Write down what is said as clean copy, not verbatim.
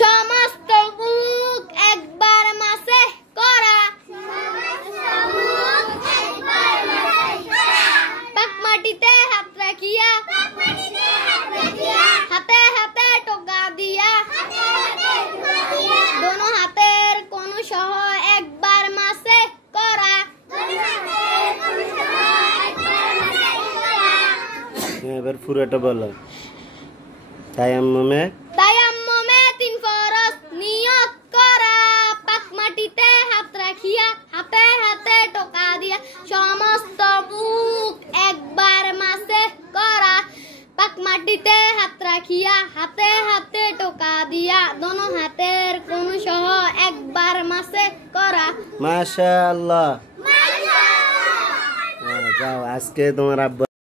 সমস্ত মুখ একবার মাসে করা, পাক মাটিতে হাত রাখিয়া, হাতে হাতে টোকা দিয়া, দোনো হাতের কোন সহ একবার মাসে করা। এবার পুরোটা বলো। তায়াম্মুমে 3 ফরজ নিয়ত করা, পাক মাটিতে হাত রাখিয়া, হাতে হাতে টোকা দিয়া, সমস্ত মুখ একবার মাসে করা, পাক মাটিতে হাত রাখিয়া, হাতে হাতে টোকা দিয়া, দোনো হাতের কোন সহ একবার মাসে করা। মাশাআল্লাহ। যাও আজকে তোমার আব্বা